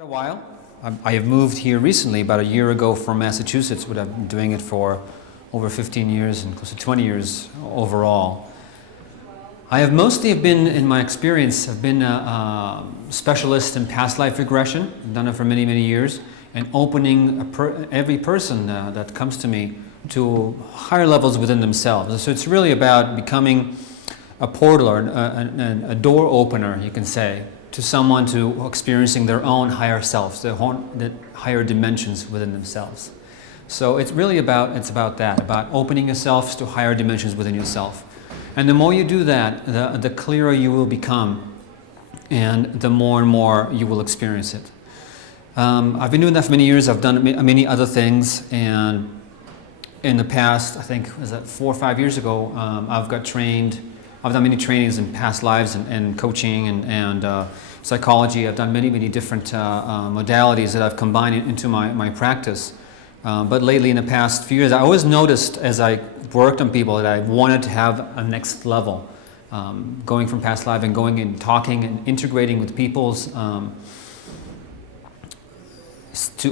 A while. I have moved here recently, about a year ago, from Massachusetts, but I've been doing it for over 15 years and close to 20 years overall. I have mostly been, in my experience, I've been a specialist in past life regression. I've done it for many, many years, and opening every person that comes to me to higher levels within themselves. So it's really about becoming a portal or a door opener, you can say, to someone to experiencing their own higher selves, the higher dimensions within themselves. So it's really about that, about opening yourselves to higher dimensions within yourself. And the more you do that, the clearer you will become, and the more and more you will experience it. I've been doing that for many years. I've done many other things, and in the past, I think, was that 4 or 5 years ago, I've done many trainings in past lives and coaching and psychology. I've done many different modalities that I've combined into my practice. But lately, in the past few years, I always noticed as I worked on people that I wanted to have a next level, going from past life and going and talking and integrating with people's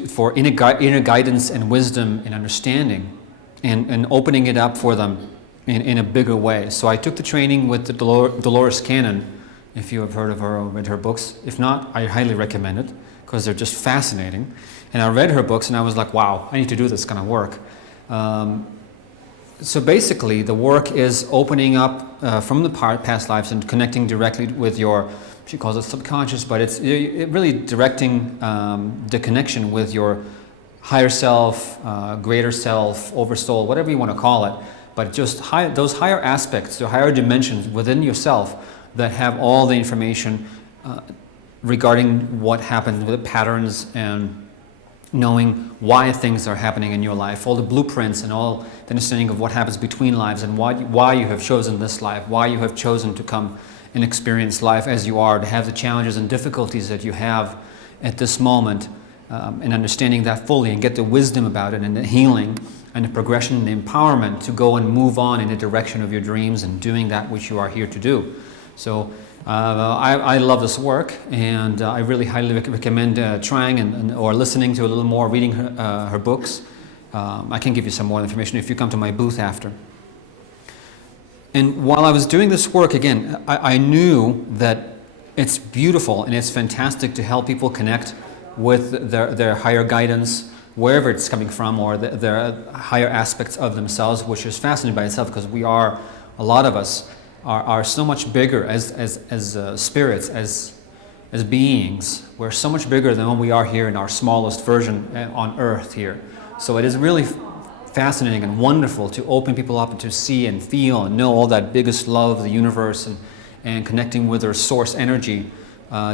for inner guidance and wisdom and understanding, and opening it up for them in a bigger way. So I took the training with the Dolores Cannon, if you have heard of her or read her books. If not, I highly recommend it, because they're just fascinating. And I read her books and I was like, wow, I need to do this kind of work. So basically, the work is opening up from the past lives and connecting directly with your, she calls it subconscious, but it's really directing the connection with your higher self, greater self, oversoul, whatever you want to call it. But just those higher aspects, the higher dimensions within yourself that have all the information regarding what happened with the patterns and knowing why things are happening in your life, all the blueprints and all the understanding of what happens between lives and why you have chosen this life, why you have chosen to come and experience life as you are, to have the challenges and difficulties that you have at this moment, and understanding that fully and get the wisdom about it and the healing and the progression and the empowerment to go and move on in the direction of your dreams and doing that which you are here to do. So I love this work, and I really highly recommend trying or listening to a little more, reading her books. I can give you some more information if you come to my booth after. And while I was doing this work, again, I knew that it's beautiful and it's fantastic to help people connect with their higher guidance, wherever it's coming from, or their higher aspects of themselves, which is fascinating by itself, because a lot of us are so much bigger as spirits, as beings. We're so much bigger than when we are here in our smallest version on Earth here. So it is really fascinating and wonderful to open people up and to see and feel and know all that biggest love of the universe, and connecting with their source energy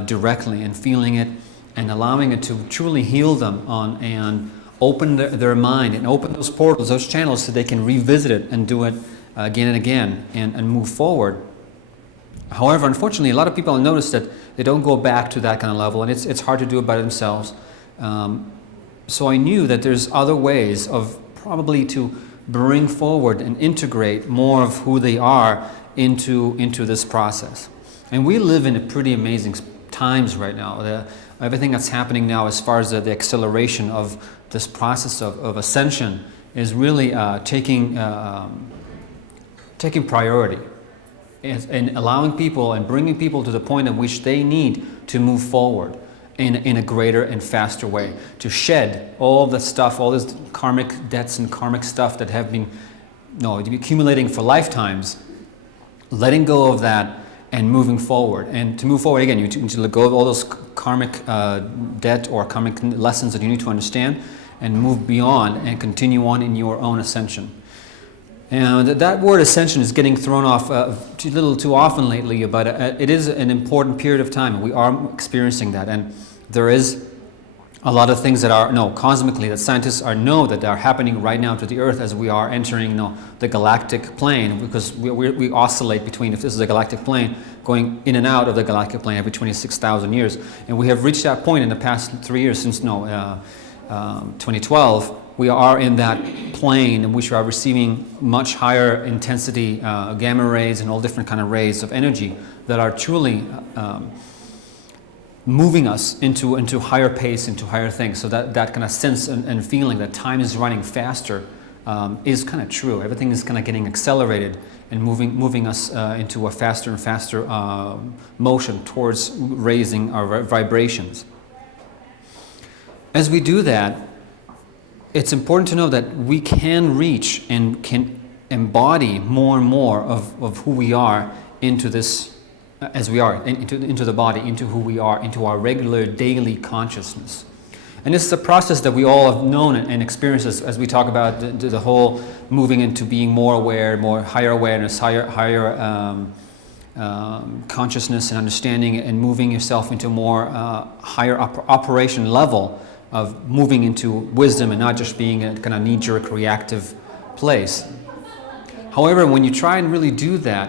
directly, and feeling it and allowing it to truly heal them and open their mind and open those portals, those channels, so they can revisit it and do it again and again and move forward. However, unfortunately, a lot of people have noticed that they don't go back to that kind of level, and it's hard to do it by themselves. So I knew that there's other ways of probably to bring forward and integrate more of who they are into this process. And we live in a pretty amazing times right now. Everything that's happening now as far as the acceleration of this process of ascension is really taking priority, and allowing people and bringing people to the point at which they need to move forward in a greater and faster way, to shed all the stuff, all this karmic debts and karmic stuff that have been accumulating for lifetimes, letting go of that and moving forward. And to move forward, again, you need to let go of all those karmic debt or karmic lessons that you need to understand, and move beyond and continue on in your own ascension. And that word ascension is getting thrown off a little too often lately, but it is an important period of time. We are experiencing that, and there is a lot of things that are cosmically, that scientists know that are happening right now to the Earth as we are entering the galactic plane, because we oscillate between, if this is a galactic plane, going in and out of the galactic plane every 26,000 years, and we have reached that point in the past 3 years since 2012. We are in that plane in which we are receiving much higher intensity gamma rays and all different kind of rays of energy that are truly moving us into higher pace, into higher things. So that kind of sense and feeling that time is running faster is kind of true. Everything is kind of getting accelerated and moving us into a faster and faster motion towards raising our vibrations. As we do that, it's important to know that we can reach and can embody more and more of who we are into this, as we are, into the body, into who we are, into our regular daily consciousness. And this is a process that we all have known and experienced as we talk about the whole moving into being more aware, more higher awareness, higher consciousness and understanding, and moving yourself into more higher operation level of moving into wisdom and not just being a kind of knee-jerk reactive place. However, when you try and really do that,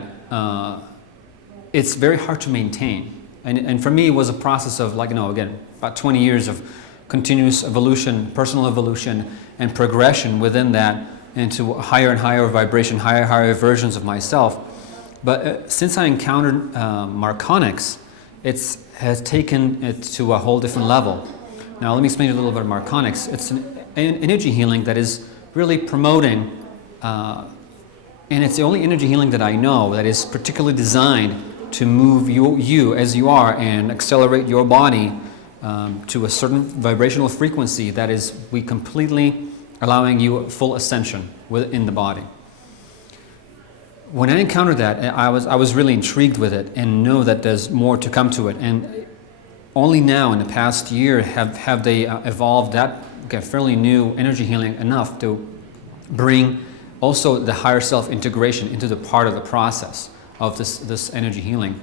it's very hard to maintain. And for me, it was a process of, like, again, about 20 years of continuous evolution, personal evolution, and progression within that into higher and higher vibration, higher versions of myself. But since I encountered Marconics, it has taken it to a whole different level. Now, let me explain a little bit of Marconics. It's an energy healing that is really promoting, and it's the only energy healing that I know that is particularly designed to move you as you are and accelerate your body to a certain vibrational frequency that is we completely allowing you full ascension within the body. When I encountered that, I was really intrigued with it and know that there's more to come to it. And only now in the past year have they evolved that fairly new energy healing enough to bring also the higher self integration into the part of the process of this energy healing,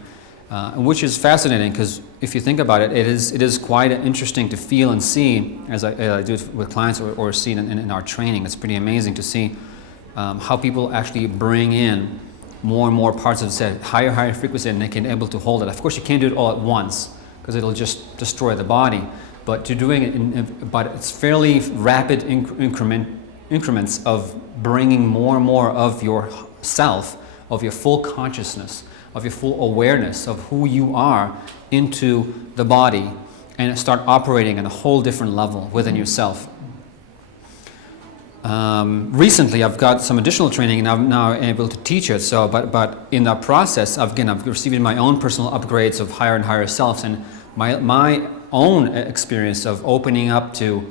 which is fascinating because if you think about it, it is quite interesting to feel and see as I do it with clients or see it in our training. It's pretty amazing to see how people actually bring in more and more parts of the higher frequency, and they can able to hold it. Of course, you can't do it all at once because it'll just destroy the body. But to doing it, but it's fairly rapid increments of bringing more and more of your self, of your full consciousness, of your full awareness of who you are into the body, and start operating at a whole different level within yourself. Recently, I've got some additional training, and I'm now able to teach it. So, but in that process, I've received my own personal upgrades of higher and higher selves, and my own experience of opening up to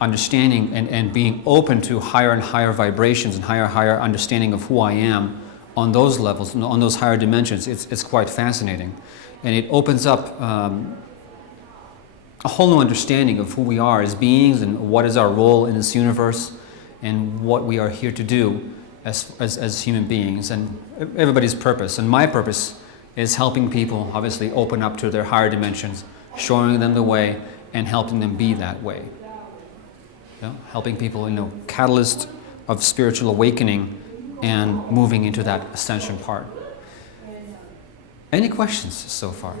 understanding and being open to higher and higher vibrations and higher understanding of who I am on those levels, on those higher dimensions. It's quite fascinating, and it opens up a whole new understanding of who we are as beings and what is our role in this universe and what we are here to do as human beings, and everybody's purpose. And my purpose is helping people obviously open up to their higher dimensions, showing them the way and helping them be that way. Helping people, catalyst of spiritual awakening and moving into that ascension part. Any questions so far?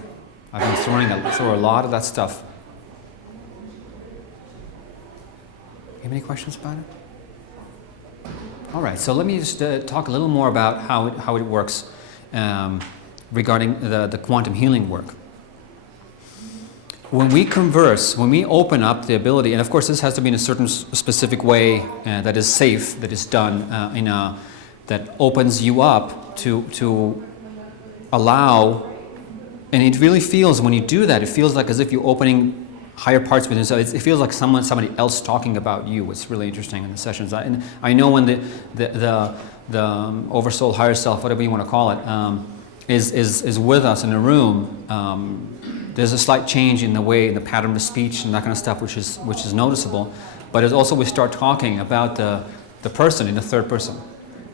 I've been throwing a lot of that stuff. You have any questions about it? All right, so let me just talk a little more about how it works regarding the quantum healing work. When we converse, when we open up the ability, and of course this has to be in a certain specific way that is safe, that is done that opens you up to allow, and it really feels, when you do that, it feels like as if you're opening higher parts within yourself. It feels like somebody else talking about you. It's really interesting in the sessions. And I know when the oversoul, higher self, whatever you want to call it, is with us in a room. There's a slight change in the way, the pattern of speech and that kind of stuff, which is noticeable. But it's also we start talking about the person in the third person.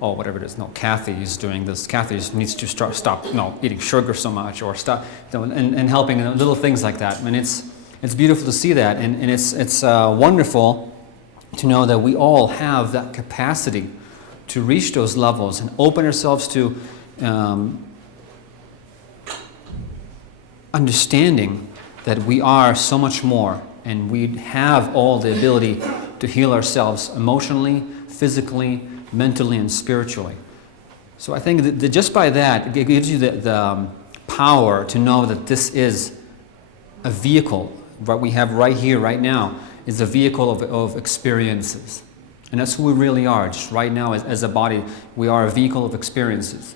Oh, whatever it is. No, Kathy is doing this. Kathy needs to stop eating sugar so much, or stop, and helping little things like that. And it's beautiful to see that, and it's wonderful to know that we all have that capacity to reach those levels and open ourselves to understanding that we are so much more, and we have all the ability to heal ourselves emotionally, physically, mentally, and spiritually. So I think that just by that, it gives you the power to know that this is a vehicle. What we have right here, right now, is a vehicle of experiences. And that's who we really are. Just right now, as a body, we are a vehicle of experiences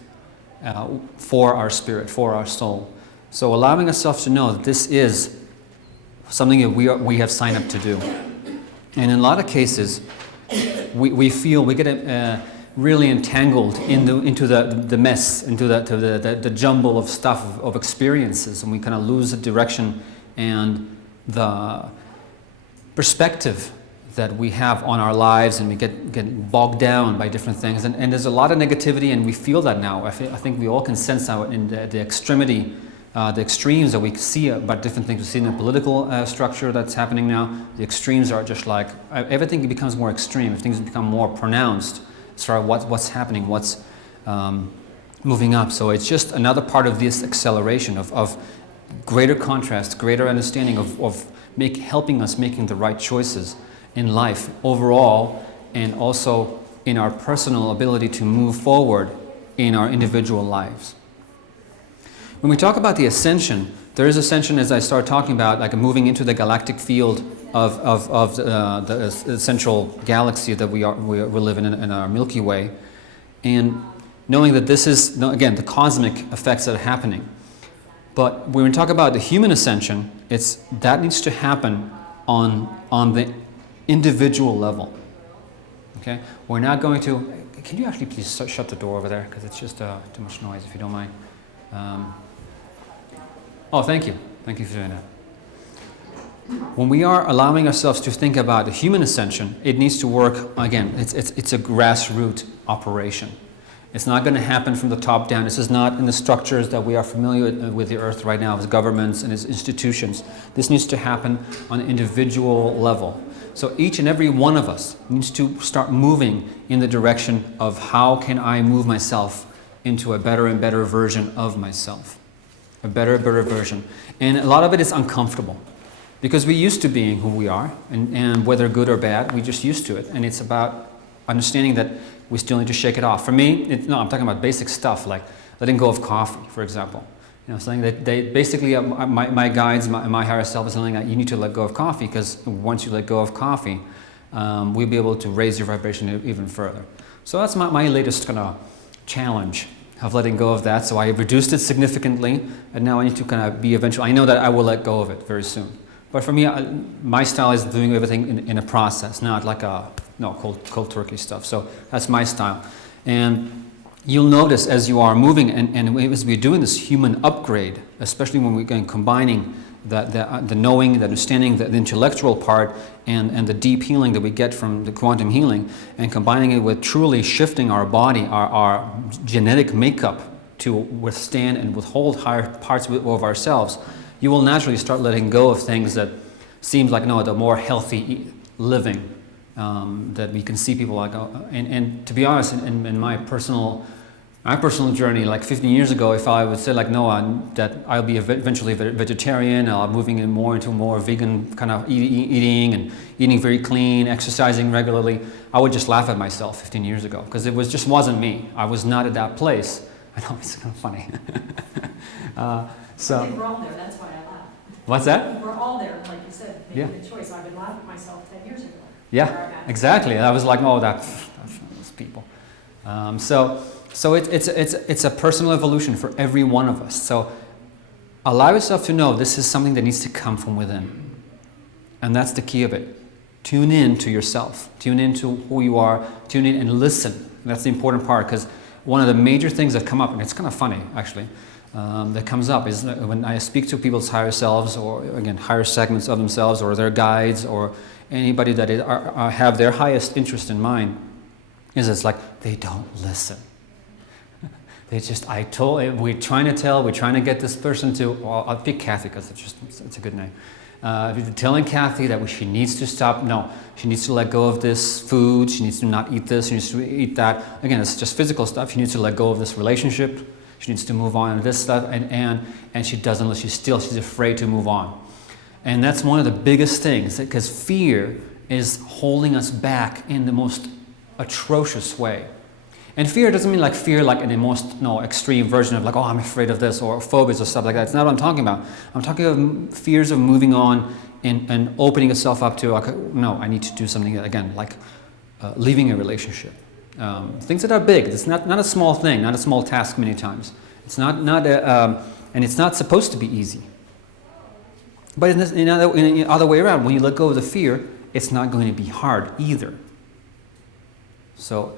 for our spirit, for our soul. So allowing ourselves to know that this is something that we have signed up to do. And in a lot of cases, we get really entangled into the mess, into the jumble of stuff, of experiences, and we kind of lose the direction and the perspective that we have on our lives, and we get bogged down by different things. And there's a lot of negativity, and we feel that now. I think we all can sense now in the extremity, the extremes that we see about different things. We see in the political structure that's happening now. The extremes are just like, everything becomes more extreme. Things become more pronounced as far as what's happening, what's moving up. So it's just another part of this acceleration of greater contrast, greater understanding of helping us making the right choices in life overall, and also in our personal ability to move forward in our individual lives. When we talk about the ascension, there is ascension, as I start talking about, like moving into the galactic field of the essential galaxy that we live in our Milky Way, and knowing that this is, again, the cosmic effects that are happening. But when we talk about the human ascension, that needs to happen on the individual level. Okay, we're not going to. Can you actually please shut the door over there, because it's just too much noise, if you don't mind. Oh, thank you for doing that. When we are allowing ourselves to think about the human ascension, it needs to work again. It's a grassroots operation. It's not going to happen from the top down. This is not in the structures that we are familiar with the earth right now, as governments and as institutions. This needs to happen on an individual level. So each and every one of us needs to start moving in the direction of how can I move myself into a better and better version of myself. A better version. And a lot of it is uncomfortable, because we're used to being who we are, and whether good or bad, we're just used to it. And it's about understanding that we still need to shake it off. For me, I'm talking about basic stuff like letting go of coffee, for example. Something that they basically, my guides, my higher self is telling that you need to let go of coffee, because once you let go of coffee, we'll be able to raise your vibration even further. So that's my latest kind of challenge of letting go of that. So I reduced it significantly, and now I need to kind of be eventually. I know that I will let go of it very soon. But for me, my style is doing everything in a process, not like cold turkey stuff. So that's my style. And you'll notice as you are moving and as we're doing this human upgrade, especially when we're combining the knowing, the understanding, the intellectual part, and the deep healing that we get from the quantum healing, and combining it with truly shifting our body, our genetic makeup to withstand and withhold higher parts of ourselves, you will naturally start letting go of things that seems like the more healthy living that we can see people like. And to be honest, in my personal journey, like 15 years ago, if I would say that I'll be eventually vegetarian, I'll moving in more into more vegan kind of eating and eating very clean, exercising regularly, I would just laugh at myself 15 years ago, because it just wasn't me. I was not at that place. I know, it's kind of funny. So I think we're all there. That's why I laugh. What's that? We're all there, like you said, making the choice. I would laugh at myself 10 years ago. Yeah, exactly. I was like, that's those people. So it's a personal evolution for every one of us. So allow yourself to know this is something that needs to come from within, and that's the key of it. Tune in to yourself. Tune in to who you are. Tune in and listen. And that's the important part, because one of the major things that come up, and it's kind of funny actually, that comes up is when I speak to people's higher selves, or again higher segments of themselves, or their guides, or anybody that have their highest interest in mind, it's like they don't listen. They just, we're trying to get this person to, well, I'll pick Kathy because it's a good name. Telling Kathy that she needs to stop. No, she needs to let go of this food. She needs to not eat this. She needs to eat that. Again, it's just physical stuff. She needs to let go of this relationship. She needs to move on to this stuff, and she doesn't. She's afraid to move on, and that's one of the biggest things, because fear is holding us back in the most atrocious way. And fear doesn't mean like fear like in the most extreme version of like, oh, I'm afraid of this, or phobias or stuff like that. It's not what I'm talking about. I'm talking of fears of moving on and opening yourself up to, like, no, I need to do something again, like leaving a relationship. Things that are big. It's not a small thing, not a small task many times. It's not and it's not supposed to be easy. But in the other way around, when you let go of the fear, it's not going to be hard either. So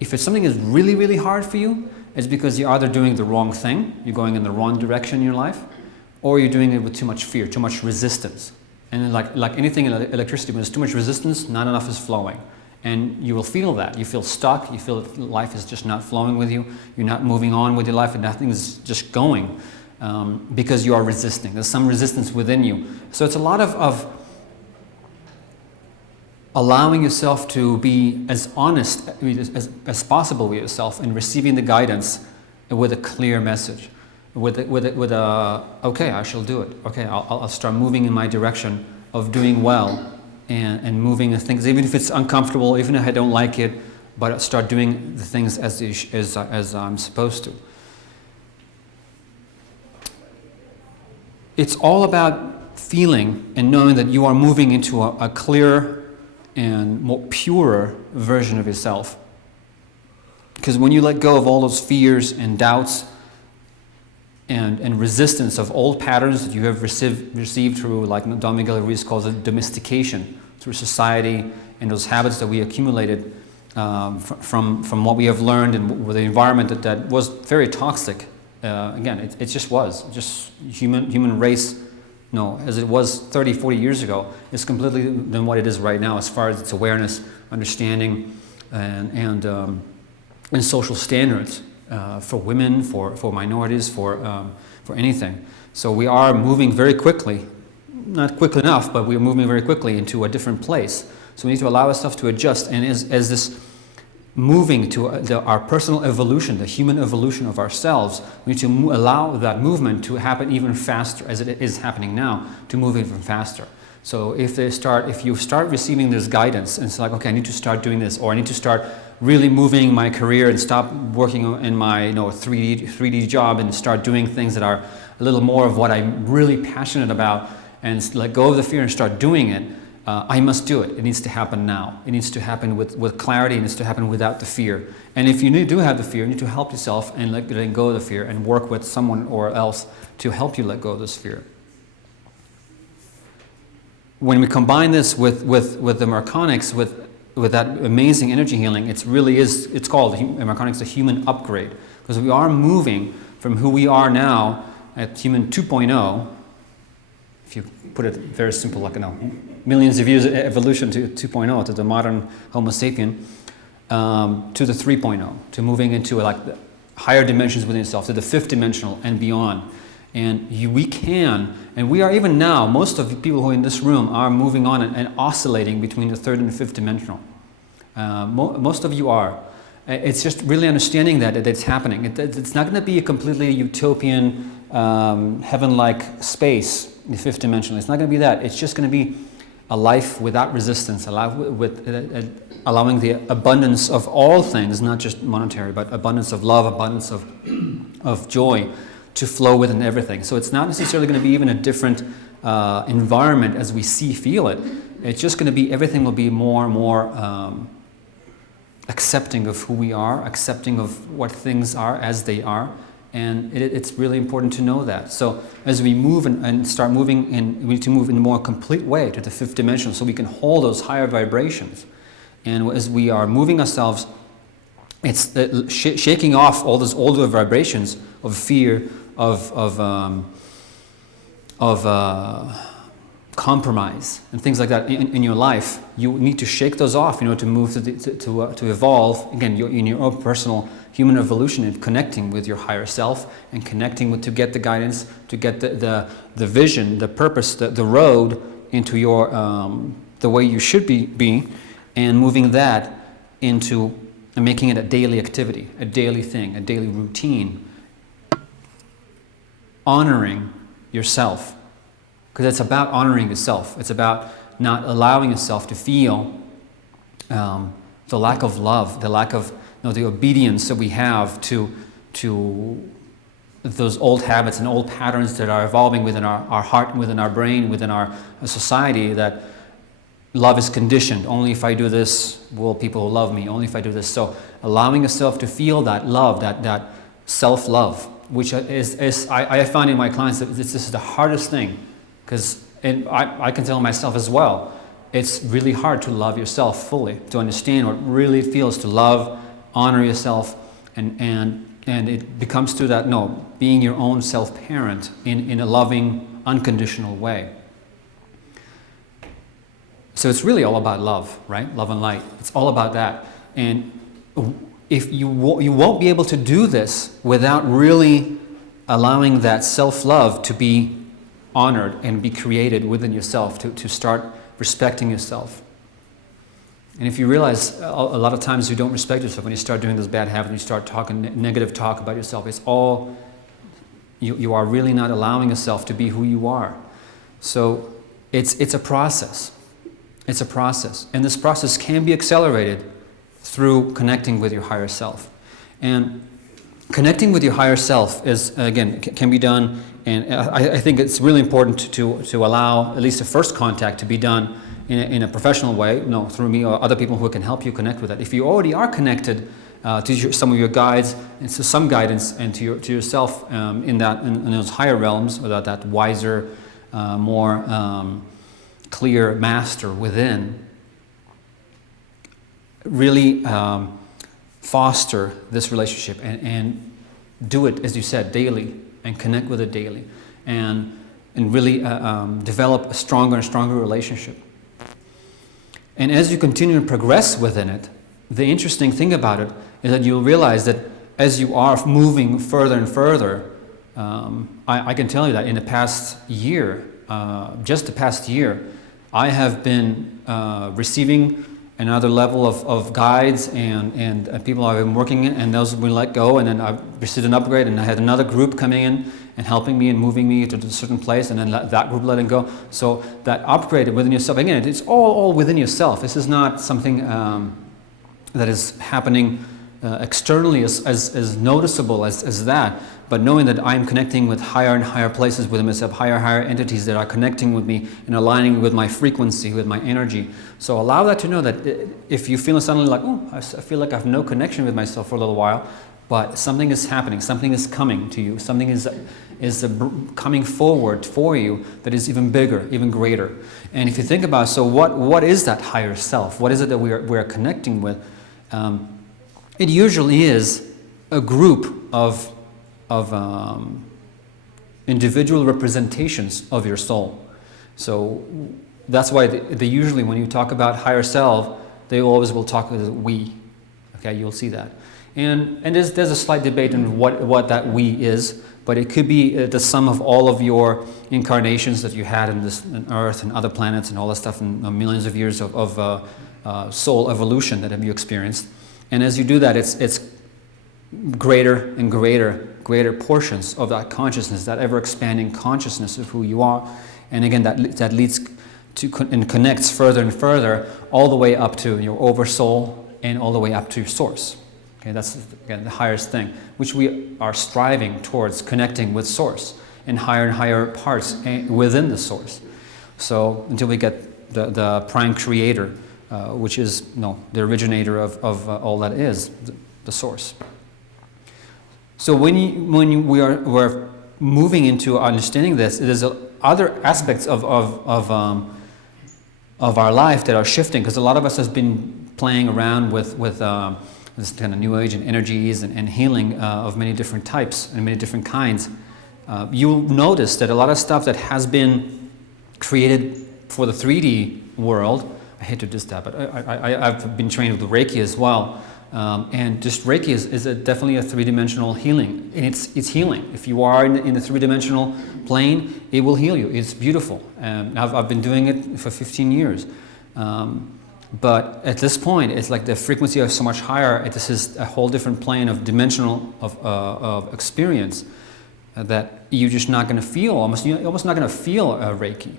if it's something is really, really hard for you, it's because you're either doing the wrong thing, you're going in the wrong direction in your life, or you're doing it with too much fear, too much resistance. And like anything in electricity, when there's too much resistance, not enough is flowing. And you will feel that. You feel stuck, you feel that life is just not flowing with you, you're not moving on with your life, and nothing is just going because you are resisting. There's some resistance within you. So it's a lot of allowing yourself to be as honest as possible with yourself and receiving the guidance with a clear message, with a okay, I shall do it. Okay, I'll start moving in my direction of doing well and moving the things, even if it's uncomfortable, even if I don't like it, but I'll start doing the things as I'm supposed to. It's all about feeling and knowing that you are moving into a clearer and more purer version of yourself. Because when you let go of all those fears and doubts and resistance of old patterns that you have received through, like Don Miguel Ruiz calls it, domestication, through society and those habits that we accumulated from what we have learned and with the environment that was very toxic. Again, it just was. Just human race, as it was 30, 40 years ago, is completely than what it is right now as far as its awareness, understanding, and social standards for women, for minorities, for anything. So we are moving very quickly, not quickly enough, but we are moving very quickly into a different place. So we need to allow ourselves to adjust, and as this moving to our personal evolution, the human evolution of ourselves, we need to allow that movement to happen even faster, as it is happening now, to move even faster. So if you start receiving this guidance, and it's like, okay, I need to start doing this, or I need to start really moving my career and stop working in my 3D job and start doing things that are a little more of what I'm really passionate about, and let go of the fear and start doing it. I must do it. It needs to happen now. It needs to happen with clarity. It needs to happen without the fear. And if you do have the fear, you need to help yourself and let go of the fear and work with someone or else to help you let go of this fear. When we combine this with the Marconics, with that amazing energy healing, it's called Marconics the human upgrade, because we are moving from who we are now at human 2.0. If you put it very simple, like millions of years of evolution to 2.0, to the modern Homo sapien, to the 3.0, to moving into like the higher dimensions within yourself, to the fifth dimensional and beyond. And we can, and we are even now, most of the people who are in this room are moving on and oscillating between the third and the fifth dimensional. Most of you are. It's just really understanding that it's happening. It's not going to be a completely utopian, heaven-like space, the fifth dimensional. It's not going to be that. It's just going to be a life without resistance, allowing the abundance of all things, not just monetary, but abundance of love, abundance of joy to flow within everything. So it's not necessarily going to be even a different environment as we feel it. It's just going to be, everything will be more and more accepting of who we are, accepting of what things are as they are. And it's really important to know that. So as we move and start moving, we need to move in a more complete way to the fifth dimension so we can hold those higher vibrations. And as we are moving ourselves, it's shaking off all those older vibrations of fear, of compromise and things like that in your life. You need to shake those off, to move to evolve again in your own personal human evolution, and connecting with your higher self and connecting to get the guidance, to get the vision, the purpose, the road into your the way you should be, and moving that into and making it a daily activity, a daily thing, a daily routine. Honoring yourself, because it's about honoring yourself. It's about not allowing yourself to feel the lack of love, the lack of the obedience that we have to those old habits and old patterns that are evolving within our heart, within our brain, within our society, that love is conditioned. Only if I do this will people love me. Only if I do this. So allowing yourself to feel that love, that self-love, which I find in my clients that this is the hardest thing, because I can tell myself as well, it's really hard to love yourself fully, to understand what really it feels to love, honor yourself, and it becomes to that, being your own self-parent in a loving, unconditional way. So it's really all about love, right? Love and light. It's all about that. And if you won't be able to do this without really allowing that self-love to be honored and be created within yourself, to start respecting yourself. And if you realize a lot of times you don't respect yourself when you start doing this bad habit, and you start talking negative talk about yourself, it's all, you are really not allowing yourself to be who you are. So it's a process. It's a process. And this process can be accelerated through connecting with your higher self. And connecting with your higher self is, again, can be done, and I think it's really important to allow at least a first contact to be done in a professional way, through me or other people who can help you connect with that. If you already are connected to some of your guides, and to some guidance, and to yourself in those higher realms, or that wiser, more clear master within, really foster this relationship and do it, as you said, daily, and connect with it daily, and really develop a stronger and stronger relationship. And as you continue to progress within it, the interesting thing about it is that you'll realize that as you are moving further and further, I can tell you that in the past year, just the past year, I have been receiving another level of guides and people I've been working in, and those we let go, and then I received an upgrade, and I had another group coming in and helping me and moving me to a certain place, and then that group letting go. So that upgrade within yourself, again, it's all within yourself. This is not something that is happening externally as noticeable as that, but knowing that I'm connecting with higher and higher places within myself, higher entities that are connecting with me and aligning with my frequency, with my energy. So allow that to know that if you feel suddenly like, I feel like I have no connection with myself for a little while, but something is happening, something is coming to you, something is coming forward for you that is even bigger, even greater. And if you think about, so what is that higher self? What is it that we're connecting with? It usually is a group of individual representations of your soul. So that's why they usually, when you talk about higher self, they always will talk as we. Okay, you'll see that. And there's a slight debate on what that we is, but it could be the sum of all of your incarnations that you had in Earth and other planets and all that stuff, and millions of years of soul evolution that have you experienced. And as you do that, it's greater and greater portions of that consciousness, that ever-expanding consciousness of who you are. And again, that leads to and connects further and further, all the way up to your oversoul and all the way up to your source. Okay, that's, again, the highest thing, which we are striving towards, connecting with source and higher parts within the source. So until we get the prime creator, which is the originator of all that is, the source. So when we're moving into understanding this, there's other aspects of our life that are shifting, because a lot of us has been playing around with this kind of new age and energies and healing of many different types and many different kinds. You'll notice that a lot of stuff that has been created for the 3D world, I hate to do that, but I've been trained with Reiki as well. And just Reiki is definitely a three-dimensional healing. And it's healing. If you are in the three-dimensional plane, it will heal you. It's beautiful. I've been doing it for 15 years. But at this point, it's like the frequency is so much higher. This is a whole different plane of dimensional of experience that you're just not going to feel. You're almost not going to feel Reiki.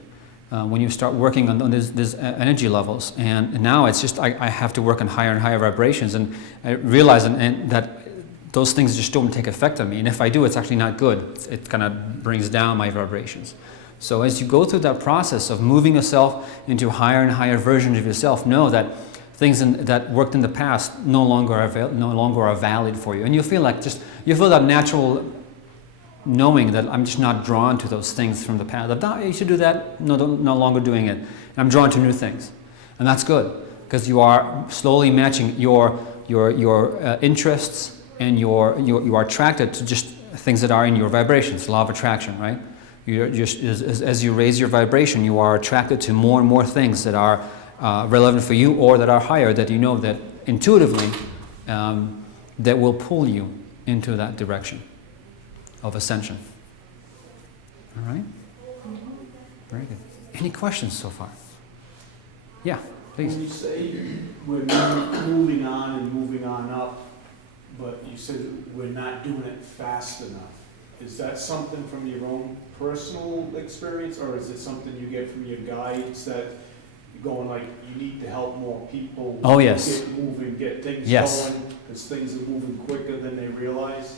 when you start working on these energy levels. And now it's just I have to work on higher and higher vibrations, and I realize and that those things just don't take effect on me. And if I do, it's actually not good. It kind of brings down my vibrations. So as you go through that process of moving yourself into higher and higher versions of yourself, know that things that worked in the past no longer are valid for you. And you feel that natural knowing that I'm just not drawn to those things from the past. I used to do that, no longer doing it. And I'm drawn to new things. And that's good, because you are slowly matching your interests, and you are attracted to just things that are in your vibrations, law of attraction, right? You're just, as you raise your vibration, you are attracted to more and more things that are relevant for you, or that are higher, that you know that intuitively that will pull you into that direction of ascension. All right? Very good. Any questions so far? Yeah, please. When you say we're moving on and moving on up, but you said we're not doing it fast enough, is that something from your own personal experience, or is it something you get from your guides that you're going like, you need to help more people get moving, get things going, because things are moving quicker than they realize?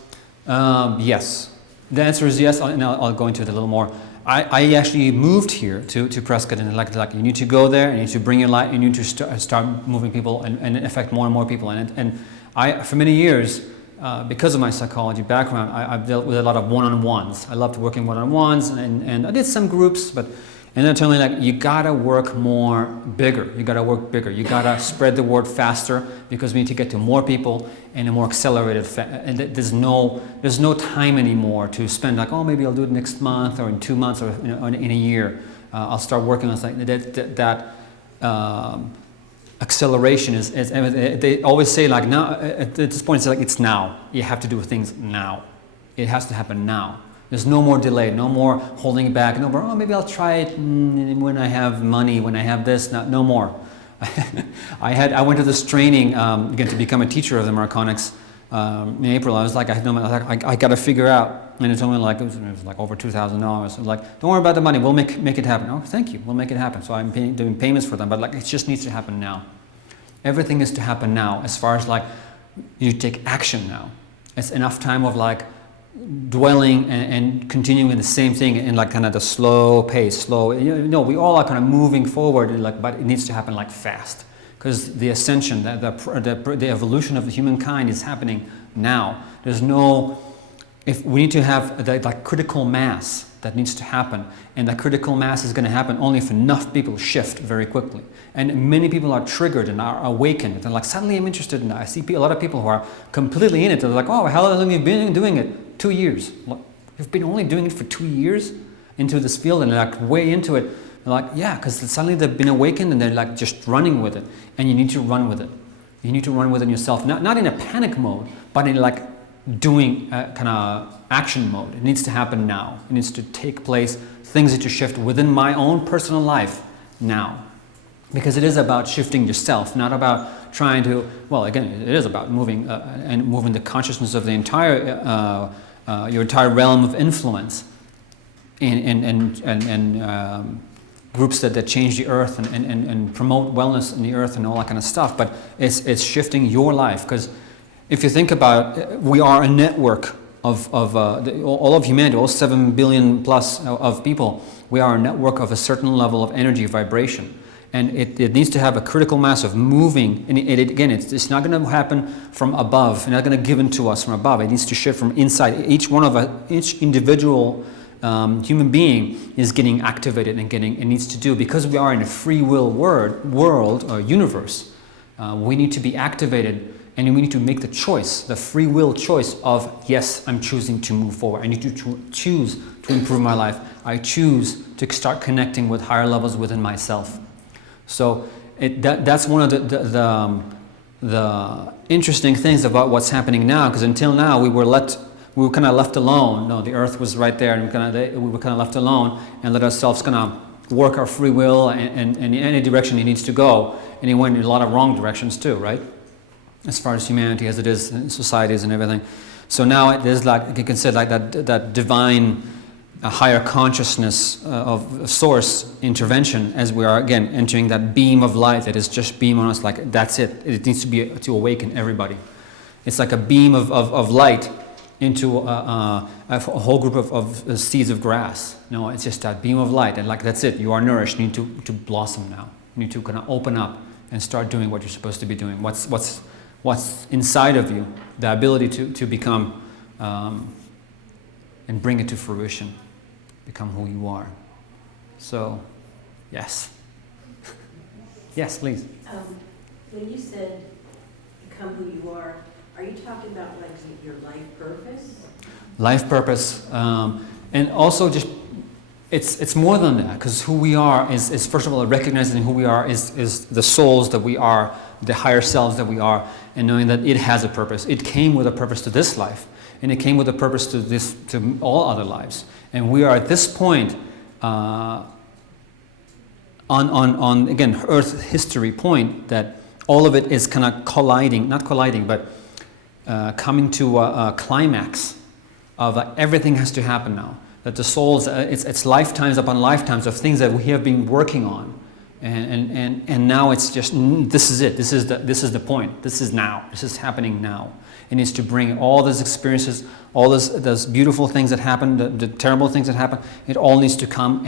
Yes. The answer is yes, and I'll go into it a little more. I actually moved here to Prescott, and like you need to go there, and you need to bring your light, you need to start moving people and affect more and more people. And I, for many years, because of my psychology background, I've dealt with a lot of one-on-ones. I loved working one-on-ones, and I did some groups, and they're telling me, like, you gotta work bigger. You gotta spread the word faster, because we need to get to more people in a more accelerated and there's no time anymore to spend like, oh, maybe I'll do it next month, or in 2 months, or in a year. I'll start working on something. That acceleration is, they always say, like, now, at this point, it's like, it's now. You have to do things now. It has to happen now. There's no more delay, no more holding back, no more, oh, maybe I'll try it when I have money, when I have this, no more. I went to this training, again, to become a teacher of the Marconics in April. I was like, I got to figure out, and it's only like, it was like over $2,000. I was like, don't worry about the money, we'll make it happen. Oh, thank you, we'll make it happen. So I'm doing payments for them, but like, it just needs to happen now. Everything needs to happen now, as far as like, you take action now. It's enough time of like, dwelling and continuing the same thing in like kind of the slow pace, we all are kind of moving forward, and like, but it needs to happen like fast, because the ascension, the evolution of the humankind is happening now. If we need to have that critical mass that needs to happen, and that critical mass is going to happen only if enough people shift very quickly. And many people are triggered and are awakened. They're like, suddenly I'm interested in that. I see a lot of people who are completely in it. They're like, oh, how long have you been doing it? 2 years. You've been only doing it for 2 years into this field, and they're like way into it. They're like, yeah, because suddenly they've been awakened, and they're like just running with it. And you need to run with it. You need to run with it yourself. Not in a panic mode, but in like doing kind of action mode. It needs to happen now. It needs to take place. Things need to shift within my own personal life now. Because it is about shifting yourself, not about trying to, well, again, it is about moving and moving the consciousness of the entire, your entire realm of influence and groups that change the earth and promote wellness in the earth and all that kind of stuff. But it's shifting your life, because if you think about it, we are a network of all of humanity, all 7 billion plus of people. We are a network of a certain level of energy vibration. And it needs to have a critical mass of moving. And again, it's not going to happen from above. It's not going to give to us from above. It needs to shift from inside. Each individual human being is getting activated and it needs to do, because we are in a free will world or universe. We need to be activated, and we need to make the choice, the free will choice of, yes, I'm choosing to move forward. I need to choose to improve my life. I choose to start connecting with higher levels within myself. So that's one of the interesting things about what's happening now, because until now we were kind of left alone. No, the earth was right there, and we were kind of left alone and let ourselves kind of work our free will and in any direction it needs to go. And it went in a lot of wrong directions too, right? As far as humanity as it is in societies and everything. So now there's like, you can say like that divine a higher consciousness of source intervention, as we are again entering that beam of light that is just beam on us. Like that's it. It needs to be to awaken everybody. It's like a beam of light into a whole group of seeds of grass. No, it's just that beam of light, and like that's it. You are nourished. You need to blossom now. You need to kind of open up and start doing what you're supposed to be doing. What's inside of you, the ability to become and bring it to fruition, become who you are. So, yes. Yes, please. When you said become who you are you talking about like your life purpose? Life purpose, and also just it's more than that, because who we are is first of all recognizing who we are is the souls that we are, the higher selves that we are, and knowing that it has a purpose. It came with a purpose to this life, and it came with a purpose to all other lives. And we are at this point on again Earth history point that all of it is kind of not colliding, but coming to a climax of everything has to happen now. That the souls, it's lifetimes upon lifetimes of things that we have been working on, and now it's just this is it. This is the point. This is now. This is happening now. It needs to bring all those experiences, all those beautiful things that happen, the terrible things that happen. It all needs to come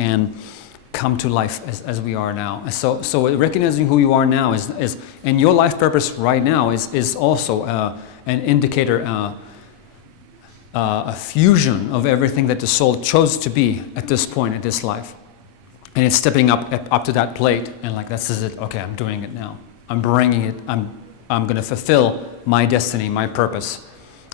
to life as we are now. So recognizing who you are now is and your life purpose right now is also an indicator. A fusion of everything that the soul chose to be at this point in this life, and it's stepping up to that plate, and like this is it. Okay, I'm doing it now. I'm bringing it. I'm going to fulfill my destiny, my purpose,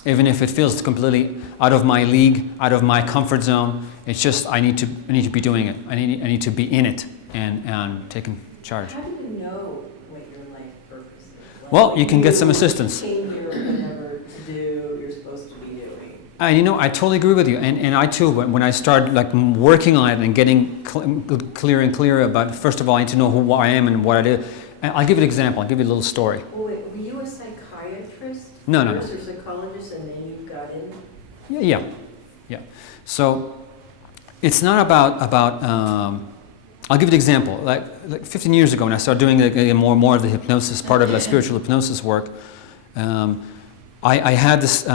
even if it feels completely out of my league, out of my comfort zone. It's just I need to be doing it. I need to be in it and taking charge. How do you know what your life purpose is? Like, well, you can get some assistance. Came here whatever to do you're supposed to be doing. I totally agree with you, and I too. When I started like working on it and getting clearer and clearer about, first of all, I need to know who I am and what I do. And I'll give you an example. I'll give you a little story. Oh, wait, were you a psychiatrist? No. Or psychologist, and then you got in? Yeah. So it's not about. I'll give you an example. Like 15 years ago, when I started doing more and more of the hypnosis, part of the spiritual hypnosis work. I had this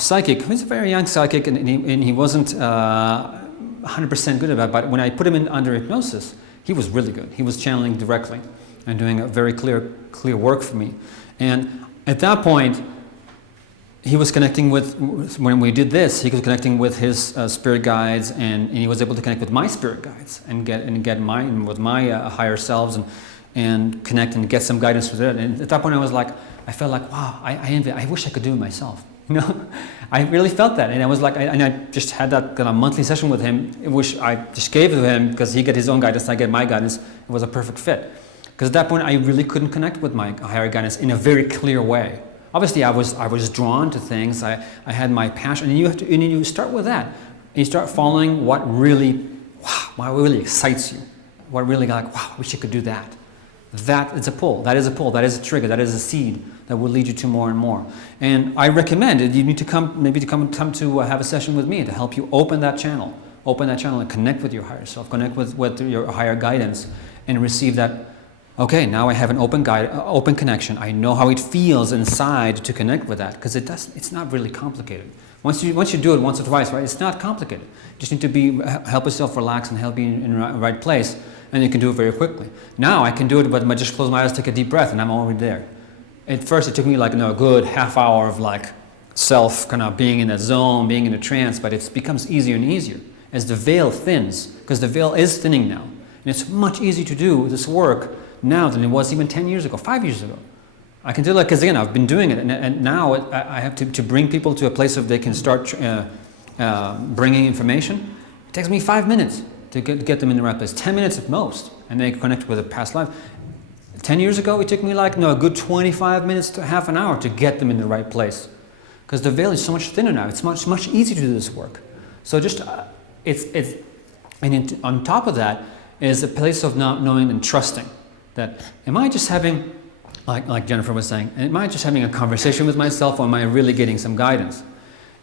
psychic. He was a very young psychic, and he wasn't 100% good about it. But when I put him under hypnosis, he was really good. He was channeling directly and doing a very clear work for me. And at that point, he was connecting with, when we did this, he was connecting with his spirit guides, and he was able to connect with my spirit guides and get mine with my higher selves and connect and get some guidance with it. And at that point, I felt like, wow, I wish I could do it myself. I really felt that, and I was like, I just had that kind of monthly session with him, which I just gave to him because he get his own guidance, I get my guidance. It was a perfect fit. Because at that point, I really couldn't connect with my higher guidance in a very clear way. Obviously, I was drawn to things. I had my passion, and you start with that. And you start following what really excites you, what really like, wow, I wish I could do that. That is a pull. That is a pull. That is a trigger. That is a seed that will lead you to more and more. And I recommend it. You need to come to have a session with me to help you open that channel and connect with your higher self, connect with your higher guidance, and receive that. Okay, now I have an open connection. I know how it feels inside to connect with that, because it's not really complicated. Once you do it once or twice, right? It's not complicated. You just need to help yourself relax and help you in the right place. And you can do it very quickly. Now I can do it, but I just close my eyes, take a deep breath, and I'm already there. At first, it took me like a good half hour of like self kind of being in a zone, being in a trance, but it becomes easier and easier as the veil thins, because the veil is thinning now. And it's much easier to do this work now than it was even 10 years ago, 5 years ago. I can do it because, again, I've been doing it, and now I have to bring people to a place where they can start bringing information. It takes me 5 minutes to get them in the right place. 10 minutes at most, and they connect with a past life. 10 years ago, it took me a good 25 minutes to half an hour to get them in the right place, because the veil is so much thinner now. It's much easier to do this work. So just on top of that is a place of not knowing and trusting that, am I just having, like Jennifer was saying, am I just having a conversation with myself, or am I really getting some guidance?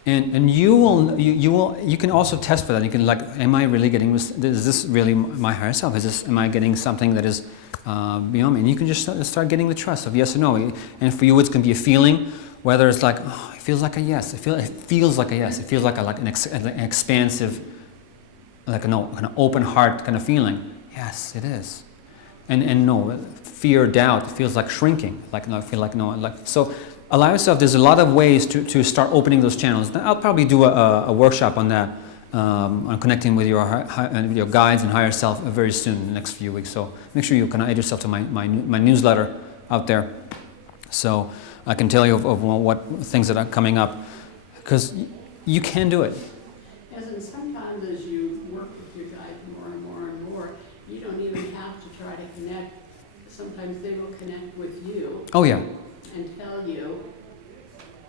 And you can also test for that. You can like, am I really getting this? Is this really my higher self? Am I getting something that is beyond me? And you can just start getting the trust of yes or no. And for you, it's going to be a feeling, whether it's like, oh, it feels like a yes. It feels like a yes. It feels like an expansive, like an open heart kind of feeling. Yes, it is. And no, fear, doubt, it feels like shrinking. Like no, I feel like no, like so. Allow yourself. There's a lot of ways to start opening those channels. I'll probably do a workshop on that, on connecting with your guides and higher self very soon, in the next few weeks. So make sure you can add yourself to my newsletter out there, so I can tell you of what things that are coming up, because you can do it. Yes, and sometimes as you work with your guides more and more and more, you don't even have to try to connect. Sometimes they will connect with you. Oh yeah. And tell you,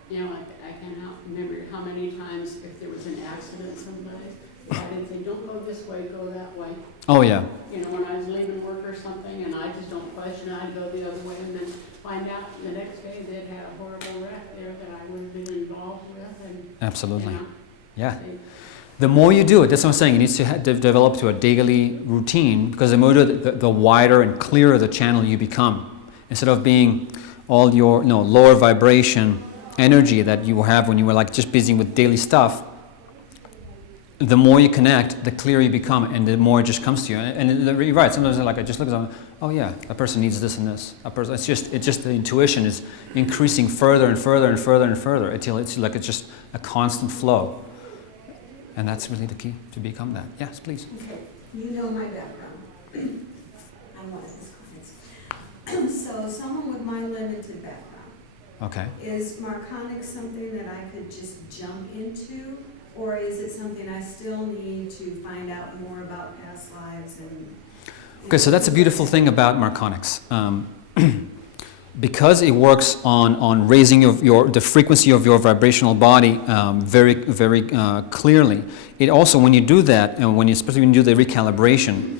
I cannot remember how many times if there was an accident someplace, the guy didn't say, don't go this way, go that way. Oh yeah. When I was leaving work or something, and I just don't question it, I'd go the other way, and then find out the next day they'd had a horrible wreck there that I would have been involved with. And, absolutely. Yeah. The more you do it, that's what I'm saying, it needs to develop to a daily routine, because the more the wider and clearer the channel you become. Instead of being all your lower vibration energy that you have when you were like just busy with daily stuff, the more you connect, the clearer you become, and the more it just comes to you. And you're right. Sometimes I just look at them, oh yeah, that person needs this and this. It's just the intuition is increasing further and further and further and further until it's just a constant flow. And that's really the key to become that. Yes, please. Okay, you know my background. I'm one of his clients. So someone with my limited background. Okay. Is Marconics something that I could just jump into? Or is it something I still need to find out more about past lives and... Okay, so that's a beautiful thing about Marconics. Because it works on raising the frequency of your vibrational body very, very clearly. It also, when you do that, and especially when you do the recalibration,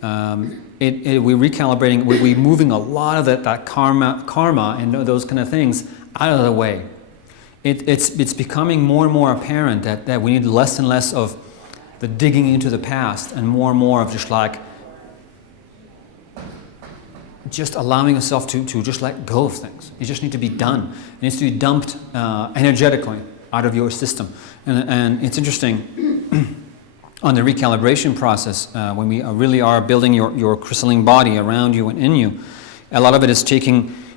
we're recalibrating, we're moving a lot of that karma and those kind of things out of the way. It's becoming more and more apparent that we need less and less of the digging into the past and more of just allowing yourself to just let go of things. You just need to be done. It needs to be dumped energetically out of your system. And it's interesting, on the recalibration process, when we really are building your crystalline body around you and in you, a lot of it is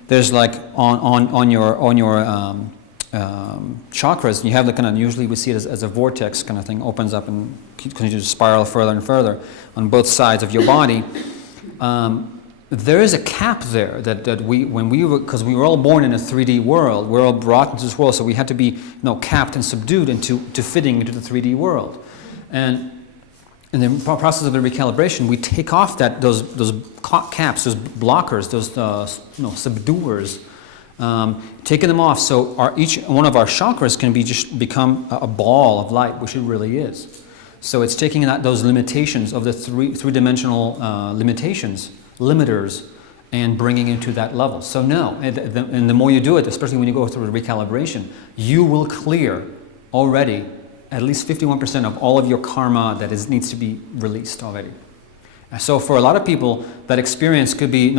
there's like on your chakras, you have the kind of, usually we see it as a vortex kind of thing, opens up and continues to spiral further and further on both sides of your body. There is a cap there that because we were all born in a 3D world, we're all brought into this world, so we had to be capped and subdued into fitting into the 3D world. And in the process of the recalibration, we take off those caps, those blockers, those subduers, taking them off, so each one of our chakras can become a ball of light, which it really is. So it's taking those limitations of the three-dimensional limiters, and bringing it to that level. So no, and the more you do it, especially when you go through the recalibration, you will clear already at least 51% of all of your karma that needs to be released already. So for a lot of people, that experience could be,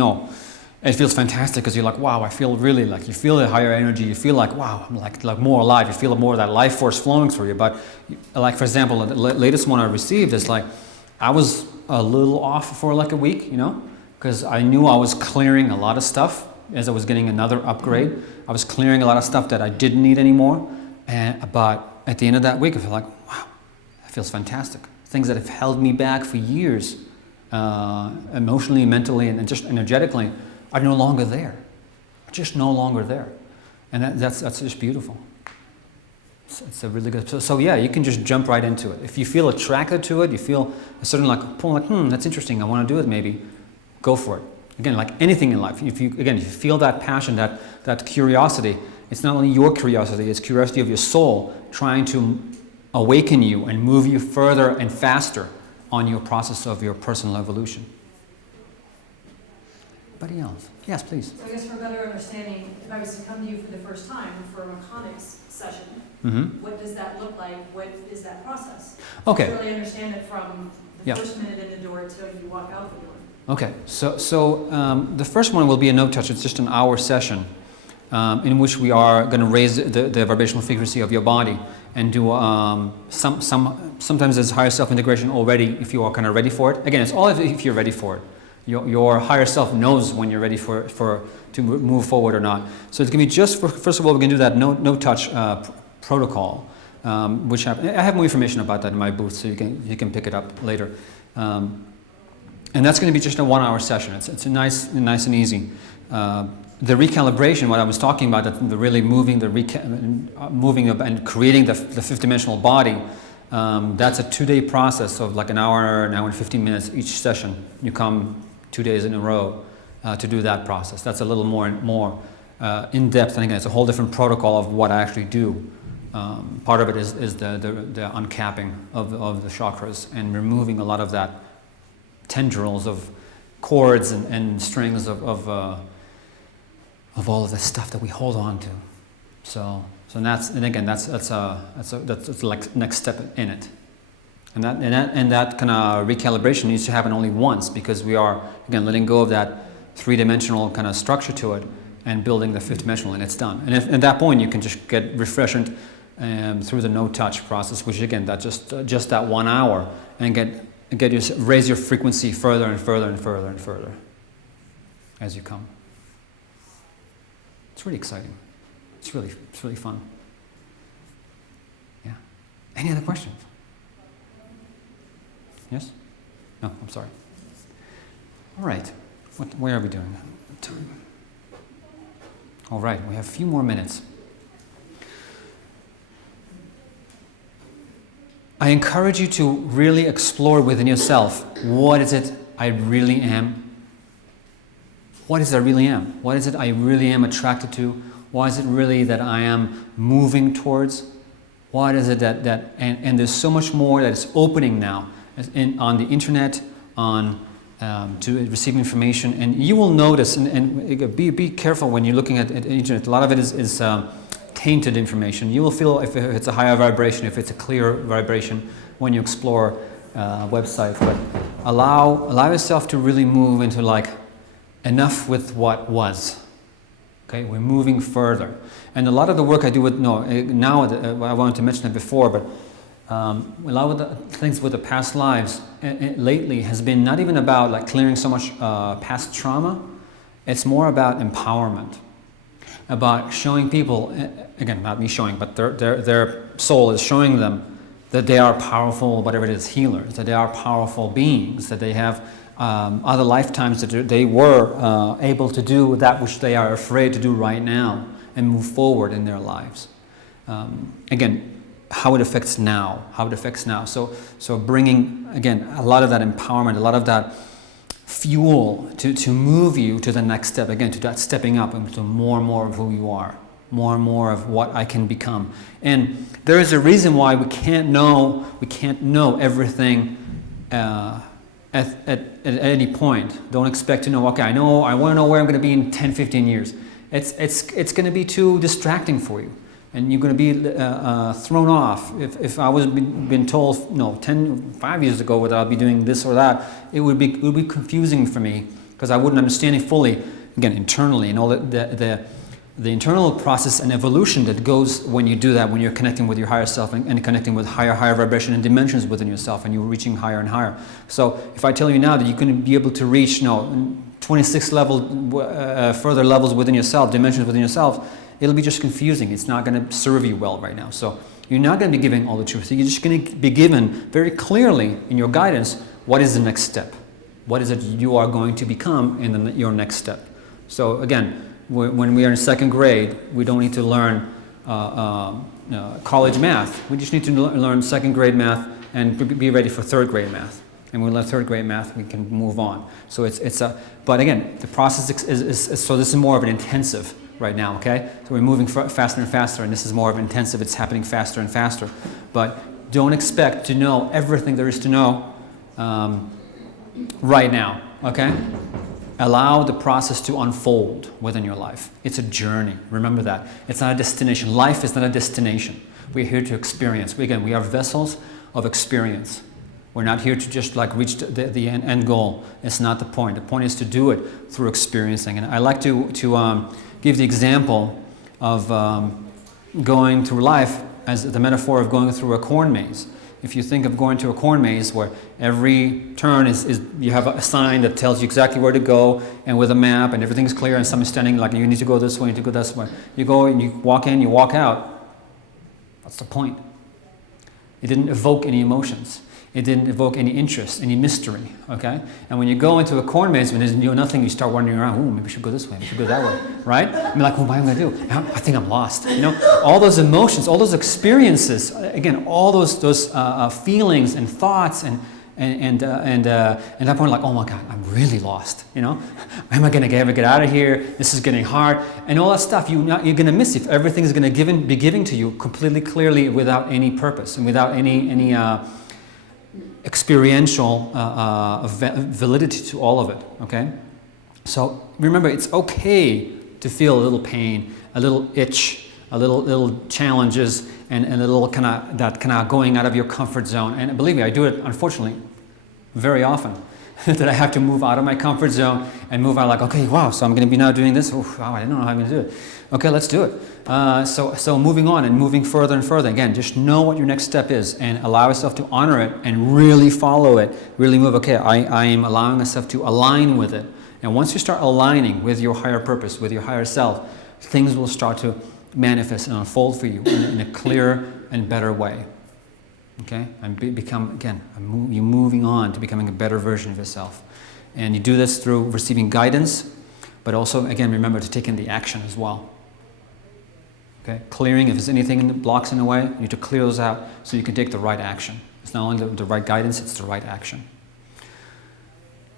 it feels fantastic because you're like, wow, I feel really like, you feel the higher energy, you feel like, wow, I'm like more alive, you feel more of that life force flowing through you. But like, for example, the latest one I received is like, I was a little off for like a week, because I knew I was clearing a lot of stuff as I was getting another upgrade. I was clearing a lot of stuff that I didn't need anymore. But at the end of that week, I feel like, wow, that feels fantastic. Things that have held me back for years, emotionally, mentally, and just energetically, are no longer there. Just no longer there. And that's just beautiful. It's a really good, so yeah, you can just jump right into it. If you feel attracted to it, you feel a certain pull, that's interesting, I want to do it maybe, go for it. Again, like anything in life, if you feel that passion, that curiosity, it's not only your curiosity, it's curiosity of your soul trying to awaken you and move you further and faster on your process of your personal evolution. Anybody else? Yes, please. So I guess for better understanding, if I was to come to you for the first time for a Marconics session, Mm-hmm. What does that look like? What is that process? Okay. To really understand it from the Yeah. first minute in the door till you walk out the door. Okay, so the first one will be a no touch. It's just an hour session in which we are going to raise the vibrational frequency of your body and do sometimes there's higher self integration already if you are kind of ready for it. Again, it's all if you're ready for it. Your higher self knows when you're ready to move forward or not. So it's going to be just for, first of all, we're going to do that no touch protocol, which I have more information about that in my booth, so you can pick it up later. And that's going to be just a 1 hour session. It's a nice and easy. The recalibration, what I was talking about, the really moving up and creating the fifth dimensional body, that's a 2-day process of like an hour and 15 minutes each session. You come 2 days in a row to do that process. That's a little more in depth, and again, it's a whole different protocol of what I actually do. Part of it is the uncapping of the chakras and removing a lot of that tendrils of cords and strings of all of the stuff that we hold on to. So that's like next step in it. And that kind of recalibration needs to happen only once, because we are again letting go of that 3-dimensional kind of structure to it and building the 5th dimensional, and it's done. And at that point you can just get refreshed through the no touch process, which again that's just that 1 hour, and raise your frequency further and further and further and further as you come. It's really exciting. It's really fun. Yeah. Any other questions? Yes? No, I'm sorry. All right. Where are we doing? Time. All right, we have a few more minutes. I encourage you to really explore within yourself, what is it I really am? What is it I really am? What is it I really am attracted to? What is it really that I am moving towards? What is it and there's so much more that is opening now on the internet, to receive information, and you will notice, and be careful when you're looking at the internet. A lot of it is tainted information. You will feel if it's a higher vibration, if it's a clear vibration when you explore websites. But allow yourself to really move into like enough with what was. Okay, we're moving further, and a lot of the work I do with I wanted to mention it before, but a lot of the things with the past lives lately has been not even about like clearing so much past trauma. It's more about empowerment, about showing people, again, not me showing, but their soul is showing them that they are powerful, whatever it is, healers, that they are powerful beings, that they have other lifetimes that they were able to do that which they are afraid to do right now and move forward in their lives. Again, how it affects now. So bringing, again, a lot of that empowerment, a lot of that fuel to move you to the next step, again, to that stepping up into more and more of who you are, more and more of what I can become. And there is a reason why we can't know everything at any point. Don't expect to know, okay, I want to know where I'm going to be in 10, 15 years. It's going to be too distracting for you. And you're going to be thrown off. If I was been told 5 years ago that I'll be doing this or that, it would be confusing for me, because I wouldn't understand it fully, again, internally, and all the internal process and evolution that goes when you do that, when you're connecting with your higher self and connecting with higher vibration and dimensions within yourself, and you're reaching higher and higher. So if I tell you now that you can be able to reach 26 further levels within yourself, dimensions within yourself, it'll be just confusing. It's not going to serve you well right now. So you're not going to be giving all the truth. You're just going to be given very clearly in your guidance what is the next step. What is it you are going to become in your next step. So again, when we are in 2nd grade, we don't need to learn college math. We just need to learn 2nd grade math and be ready for 3rd grade math. And when we learn 3rd grade math, we can move on. So but again, the process is so this is more of an intensive right now, okay? So we're moving faster and faster, and this is more of intensive. It's happening faster and faster. But don't expect to know everything there is to know right now, okay? Allow the process to unfold within your life. It's a journey. Remember that. It's not a destination. Life is not a destination. We're here to experience. We are vessels of experience. We're not here to just like reach the end goal. It's not the point. The point is to do it through experiencing. And I like to give the example of going through life as the metaphor of going through a corn maze. If you think of going to a corn maze where every turn is you have a sign that tells you exactly where to go, and with a map, and everything's clear, and someone's standing like, you need to go this way, you need to go this way. You go and you walk in, you walk out. That's the point. It didn't evoke any emotions. It didn't evoke any interest, any mystery, okay? And when you go into a corn maze, when there's nothing, you start wandering around, ooh, maybe we should go this way, we should go that way, right? I'm like, what am I going to do? I think I'm lost, you know? All those emotions, all those experiences, again, all those feelings and thoughts and that point, like, oh my God, I'm really lost, you know? Am I going to ever get out of here? This is getting hard. And all that stuff, you're going to miss if everything is going to be given to you completely clearly without any purpose and without any experiential validity to all of it, okay? So remember, it's okay to feel a little pain, a little itch, a little challenges, and a little kind of going out of your comfort zone. And believe me, I do it, unfortunately, very often. That I have to move out of my comfort zone and move out like, okay, wow, so I'm going to be now doing this. Oof, wow, I don't know how I'm going to do it. Okay, let's do it. So moving on and moving further and further. Again, just know what your next step is and allow yourself to honor it and really follow it. Really move, okay, I am allowing myself to align with it. And once you start aligning with your higher purpose, with your higher self, things will start to manifest and unfold for you in a clearer and better way. Okay, and become, again, you're moving on to becoming a better version of yourself. And you do this through receiving guidance, but also, again, remember to take in the action as well. Okay, clearing, if there's anything in the blocks in the way, you need to clear those out so you can take the right action. It's not only the right guidance, it's the right action.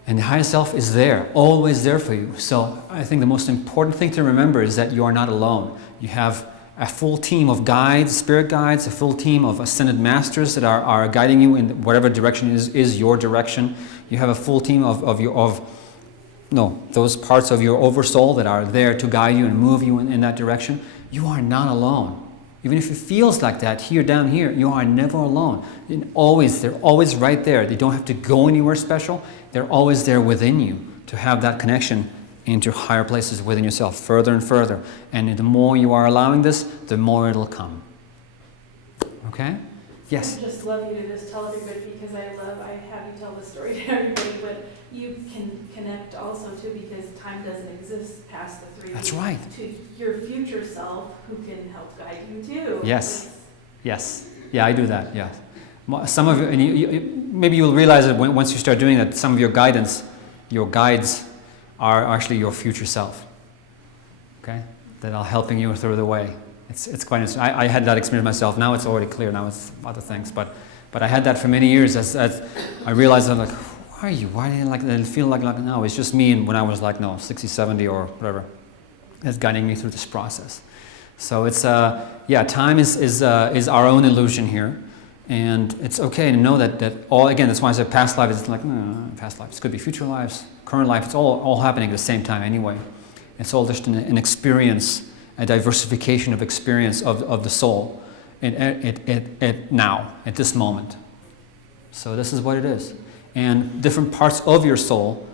And the higher self is there, always there for you. So I think the most important thing to remember is that you are not alone. You have a full team of guides, spirit guides, a full team of ascended masters that are guiding you in whatever direction is your direction. You have a full team of those parts of your oversoul that are there to guide you and move you in that direction. You are not alone. Even if it feels like that here, down here, you are never alone. They're always right there. They don't have to go anywhere special. They're always there within you to have that connection into higher places within yourself, further and further. And the more you are allowing this, the more it'll come. Okay? Yes? I just love you to just tell everybody because I have you tell the story to everybody, but you can connect also too because time doesn't exist past the 3D. That's right. To your future self who can help guide you too. Yes. Yes. Yeah, I do that, yes. Some of you, and maybe you'll realize that once you start doing that, some of your guides are actually your future self, okay? That are helping you through the way. It's quite interesting. I had that experience myself. Now it's already clear. Now it's other things. But I had that for many years as I realized, I'm like, who are you? Why didn't I feel like no, it's just me. And when I was 60, 70 or whatever, that's guiding me through this process. So it's, time is our own illusion here. And it's okay to know that all, again, that's why I said past life is like, no, past lives. It could be future lives, current life. It's all happening at the same time anyway. It's all just an experience, a diversification of experience of the soul at now, at this moment. So this is what it is. And different parts of your soul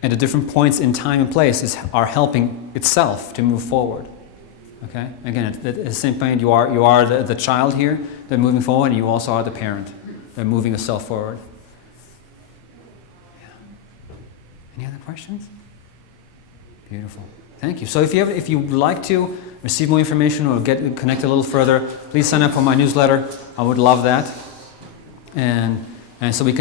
at the different points in time and place are helping itself to move forward. Okay? Again, at the same point, you are the child here, they're moving forward, and you also are the parent. They're moving yourself forward. Yeah. Any other questions? Beautiful. Thank you. So if you would like to receive more information or connect a little further, please sign up for my newsletter. I would love that. And so I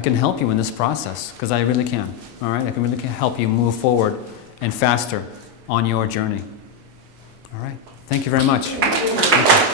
can help you in this process, because I really can. All right? I can really help you move forward and faster on your journey. All right. Thank you very much. Thank you.